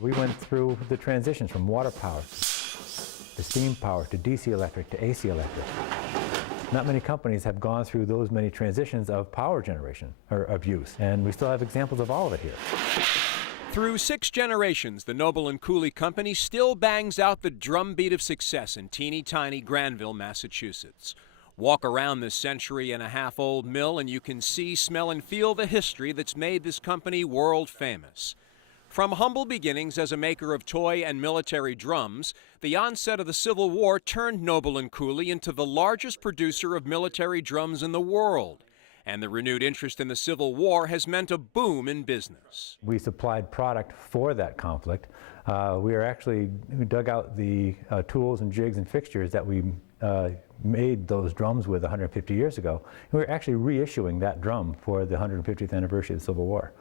We went through the transitions from water power to steam power to DC electric to AC electric. Not many companies have gone through those many transitions of power generation or of use, and we still have examples of all of it here. Through 6 generations, the Noble & Cooley Company still bangs out the drumbeat of success in teeny-tiny Granville, Massachusetts. Walk around this century-and-a-half-old mill and you can see, smell, and feel the history that's made this company world famous. From humble beginnings as a maker of toy and military drums, the onset of the Civil War turned Noble & Cooley into the largest producer of military drums in the world. And the renewed interest in the Civil War has meant a boom in business. We supplied product for that conflict. We dug out the tools and jigs and fixtures that we made those drums with 150 years ago. And we're actually reissuing that drum for the 150th anniversary of the Civil War.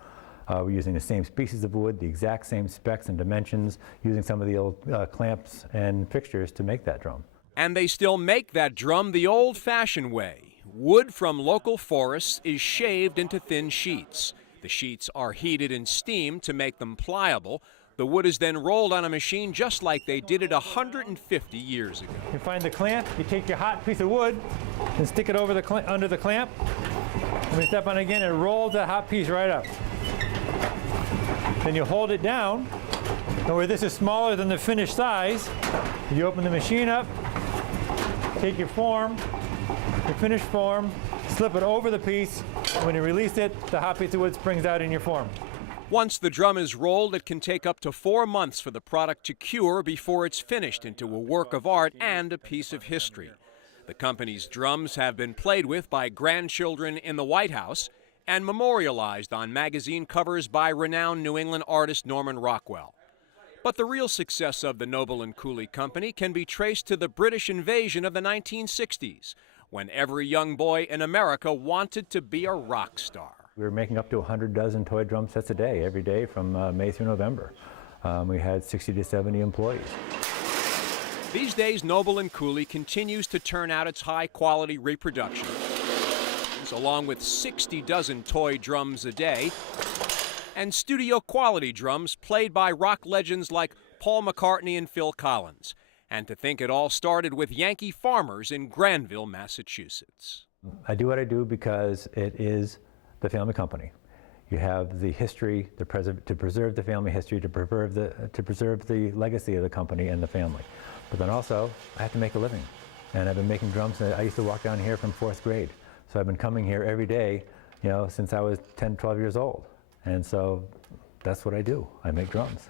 We're using the same species of wood, the exact same specs and dimensions, using some of the old clamps and fixtures to make that drum. And they still make that drum the old-fashioned way. Wood from local forests is shaved into thin sheets. The sheets are heated and steamed to make them pliable. The wood is then rolled on a machine just like they did it 150 years ago. You find the clamp, you take your hot piece of wood and stick it over under the clamp. When you step on it again, it rolls that hot piece right up. Then you hold it down, and where this is smaller than the finished size, you open the machine up, take your form, your finished form, slip it over the piece, and when you release it, the hot piece of wood springs out in your form. Once the drum is rolled, it can take up to 4 months for the product to cure before it's finished into a work of art and a piece of history. The company's drums have been played with by grandchildren in the White House and memorialized on magazine covers by renowned New England artist Norman Rockwell. But the real success of the Noble & Cooley Company can be traced to the British invasion of the 1960s, when every young boy in America wanted to be a rock star. We were making up to 100 dozen toy drum sets a day, every day from May through November. We had 60 to 70 employees. These days, Noble & Cooley continues to turn out its high-quality reproductions, along with 60 dozen toy drums a day, and studio-quality drums played by rock legends like Paul McCartney and Phil Collins. And to think it all started with Yankee farmers in Granville, Massachusetts. I do what I do because it is the family company. You have the history to preserve the family history, to preserve the legacy of the company and the family. But then also, I have to make a living. And I've been making drums. I used to walk down here from 4th grade. So I've been coming here every day, since I was 10, 12 years old. And so that's what I do. I make drums.